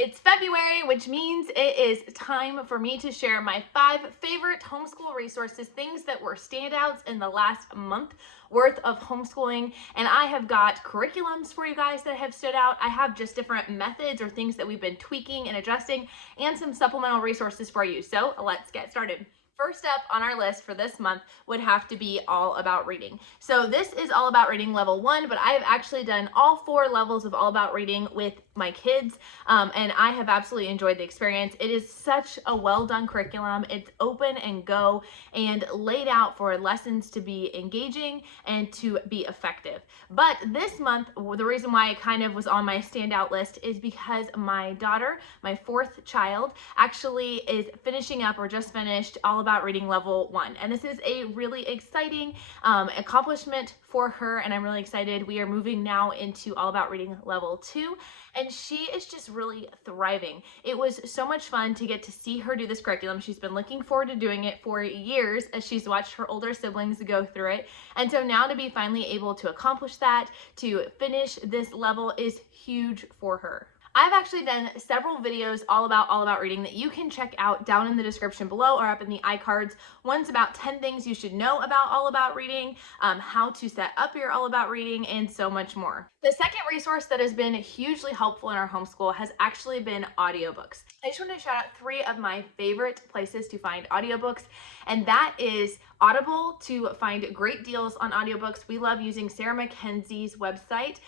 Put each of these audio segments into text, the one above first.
It's February, which means it is time for me to share my 5 favorite homeschool resources, things that were standouts in the last month worth of homeschooling. And I have got curriculums for you guys that have stood out. I have just different methods or things that we've been tweaking and adjusting, and some supplemental resources for you. So let's get started. First up on our list for this month would have to be All About Reading. So this is All About Reading level 1, but I have actually done all 4 levels of All About Reading with my kids, and I have absolutely enjoyed the experience. It is such a well done curriculum. It's open and go and laid out for lessons to be engaging and to be effective. But this month, the reason why it kind of was on my standout list is because my daughter, my 4th child, actually is finishing up or just finished All About Reading level 1. And this is a really exciting accomplishment for her, and I'm really excited. We are moving now into All About Reading level 2, and she is just really thriving. It was so much fun to get to see her do this curriculum. She's been looking forward to doing it for years as she's watched her older siblings go through it. And so now to be finally able to accomplish that, to finish this level, is huge for her. I've actually done several videos all about reading that you can check out down in the description below or up in the iCards. One's about 10 things you should know about All About Reading, how to set up your All About Reading, and so much more. The second resource that has been hugely helpful in our homeschool has actually been audiobooks. I just want to shout out 3 of my favorite places to find audiobooks, and that is Audible, to find great deals on audiobooks. We love using Sarah Mackenzie's website,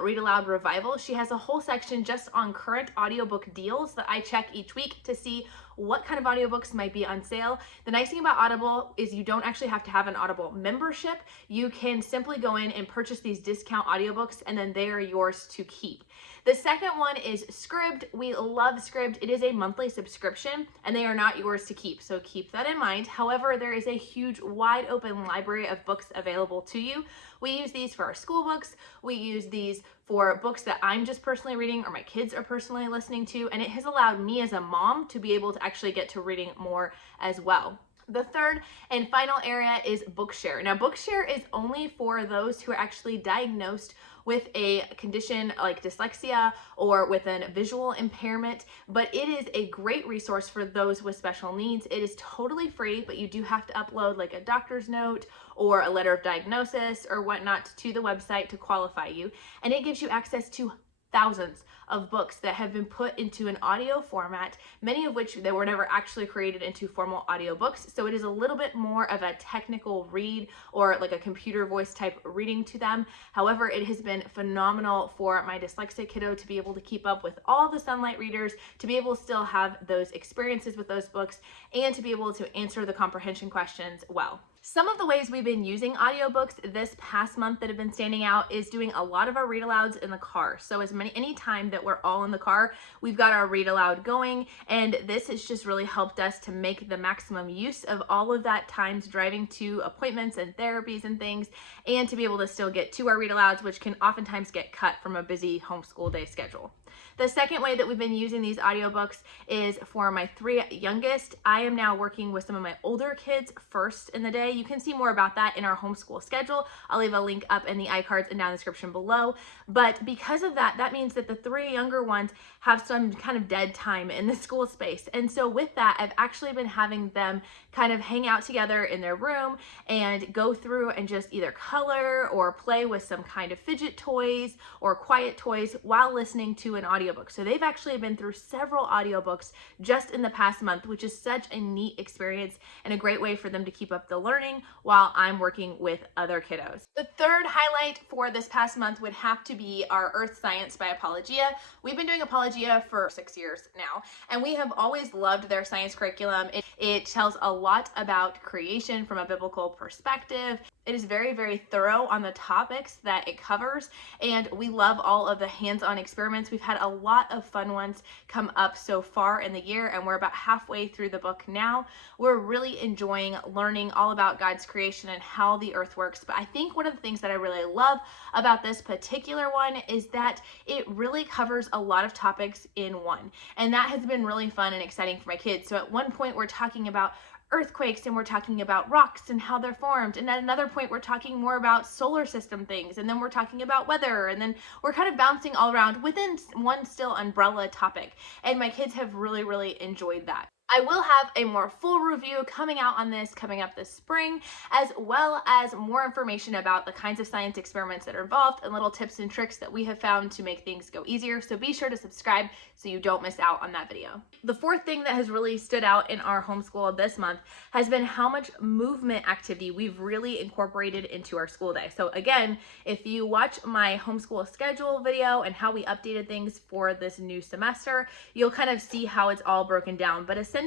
Read Aloud Revival. She has a whole section just on current audiobook deals that I check each week to see what kind of audiobooks might be on sale. The nice thing about Audible is you don't actually have to have an Audible membership. You can simply go in and purchase these discount audiobooks, and then they are yours to keep. The second one is Scribd. We love Scribd. It is a monthly subscription, and they are not yours to keep, so keep that in mind. However, there is a huge, wide open library of books available to you. We use these for our school books. We use these for books that I'm just personally reading or my kids are personally listening to, and it has allowed me as a mom to be able to actually get to reading more as well. The third and final area is Bookshare. Now, Bookshare is only for those who are actually diagnosed with a condition like dyslexia or with a visual impairment, but it is a great resource for those with special needs. It is totally free, but you do have to upload like a doctor's note or a letter of diagnosis or whatnot to the website to qualify you, and it gives you access to thousands of books that have been put into an audio format, many of which they were never actually created into formal audiobooks. So it is a little bit more of a technical read or like a computer voice type reading to them. However, it has been phenomenal for my dyslexic kiddo to be able to keep up with all the Sunlight readers, to be able to still have those experiences with those books, and to be able to answer the comprehension questions well. Some of the ways we've been using audiobooks this past month that have been standing out is doing a lot of our read alouds in the car. So any time that we're all in the car, we've got our read aloud going, and this has just really helped us to make the maximum use of all of that times driving to appointments and therapies and things, and to be able to still get to our read alouds, which can oftentimes get cut from a busy homeschool day schedule. The second way that we've been using these audiobooks is for my 3 youngest. I am now working with some of my older kids first in the day. You can see more about that in our homeschool schedule. I'll leave a link up in the iCards and down in the description below. But because of that, that means that the 3 younger ones have some kind of dead time in the school space. And so with that, I've actually been having them kind of hang out together in their room and go through and just either color or play with some kind of fidget toys or quiet toys while listening to an audiobook. So they've actually been through several audiobooks just in the past month, which is such a neat experience and a great way for them to keep up the learning while I'm working with other kiddos. The third highlight for this past month would have to be our Earth Science by Apologia. We've been doing Apologia for 6 years now, and we have always loved their science curriculum. It tells a lot about creation from a biblical perspective. It is very, very thorough on the topics that it covers, and we love all of the hands-on experiments. We've had a lot of fun ones come up so far in the year, and we're about halfway through the book now. We're really enjoying learning all about God's creation and how the earth works, but I think one of the things that I really love about this particular one is that it really covers a lot of topics in one, and that has been really fun and exciting for my kids. So at one point we're talking about earthquakes and we're talking about rocks and how they're formed. And at another point, we're talking more about solar system things. And then we're talking about weather. And then we're kind of bouncing all around within one still umbrella topic. And my kids have really, really enjoyed that. I will have a more full review coming out on this coming up this spring, as well as more information about the kinds of science experiments that are involved and little tips and tricks that we have found to make things go easier. So be sure to subscribe so you don't miss out on that video. The fourth thing that has really stood out in our homeschool this month has been how much movement activity we've really incorporated into our school day. So again, if you watch my homeschool schedule video and how we updated things for this new semester, you'll kind of see how it's all broken down. But essentially,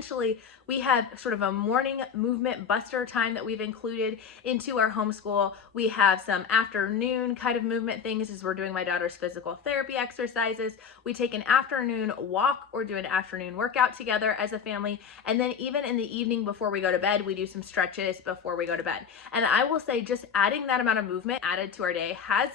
we have sort of a morning movement buster time that we've included into our homeschool. We have some afternoon kind of movement things as we're doing my daughter's physical therapy exercises. We take an afternoon walk or do an afternoon workout together as a family. And then even in the evening before we go to bed, we do some stretches before we go to bed. And I will say just adding that amount of movement added to our day has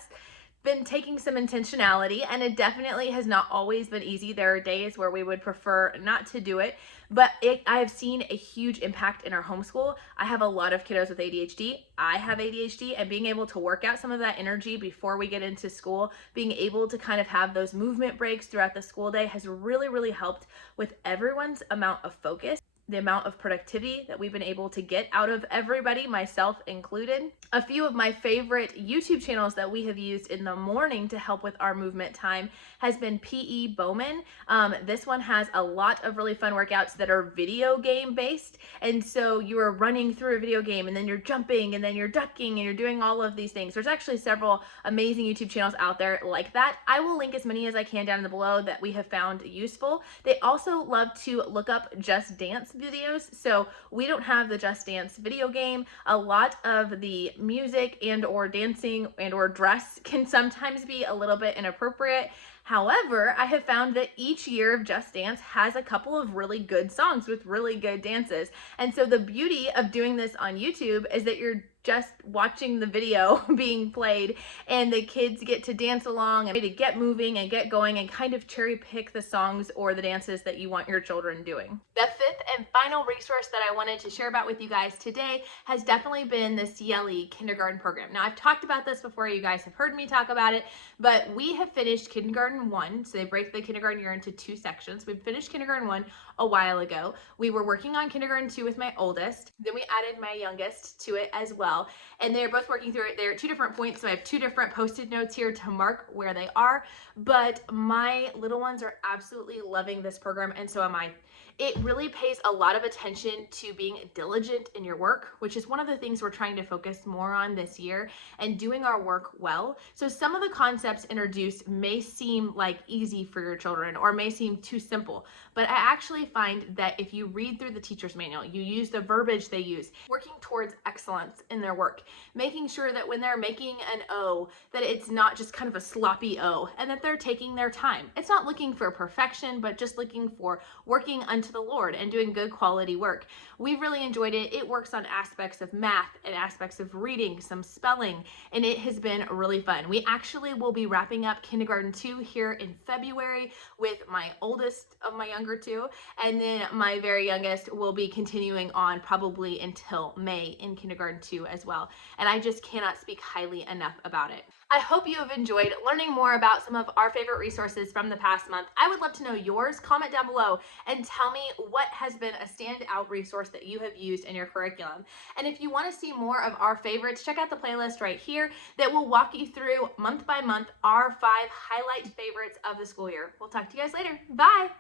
been taking some intentionality, and it definitely has not always been easy. There are days where we would prefer not to do it, but I have seen a huge impact in our homeschool. I have a lot of kiddos with ADHD. I have ADHD, and being able to work out some of that energy before we get into school, being able to kind of have those movement breaks throughout the school day has really, really helped with everyone's amount of focus, the amount of productivity that we've been able to get out of everybody, myself included. A few of my favorite YouTube channels that we have used in the morning to help with our movement time has been P.E. Bowman. This one has a lot of really fun workouts that are video game based. And so you are running through a video game and then you're jumping and then you're ducking and you're doing all of these things. There's actually several amazing YouTube channels out there like that. I will link as many as I can down in the below that we have found useful. They also love to look up Just Dance videos. So we don't have the Just Dance video game. A lot of the music and or dancing and or dress can sometimes be a little bit inappropriate. However, I have found that each year of Just Dance has a couple of really good songs with really good dances. And so the beauty of doing this on YouTube is that you're just watching the video being played and the kids get to dance along and to get moving and get going and kind of cherry pick the songs or the dances that you want your children doing. The fifth and final resource that I wanted to share about with you guys today has definitely been the CLE kindergarten program. Now, I've talked about this before, you guys have heard me talk about it, but we have finished kindergarten 1, so they break the kindergarten year into 2 sections. We finished kindergarten 1 a while ago. We were working on kindergarten 2 with my oldest, then we added my youngest to it as well. And they're both working through it. They're at 2 different points, so I have 2 different post-it notes here to mark where they are. But my little ones are absolutely loving this program, and so am I. It really pays a lot of attention to being diligent in your work, which is one of the things we're trying to focus more on this year, and doing our work well. So some of the concepts introduced may seem like easy for your children or may seem too simple, but I actually find that if you read through the teacher's manual, you use the verbiage they use, working towards excellence in their work, making sure that when they're making an O, that it's not just kind of a sloppy O, and that they're taking their time. It's not looking for perfection, but just looking for working unto the Lord and doing good quality work. We really enjoyed it. It works on aspects of math and aspects of reading, some spelling, and it has been really fun. We actually will be wrapping up kindergarten 2 here in February with my oldest of my younger 2, and then my very youngest will be continuing on probably until May in kindergarten 2 as well. And I just cannot speak highly enough about it. I hope you have enjoyed learning more about some of our favorite resources from the past month. I would love to know yours. Comment down below and tell me what has been a standout resource that you have used in your curriculum. And if you want to see more of our favorites, check out the playlist right here that will walk you through month by month our 5 highlight favorites of the school year. We'll talk to you guys later. Bye!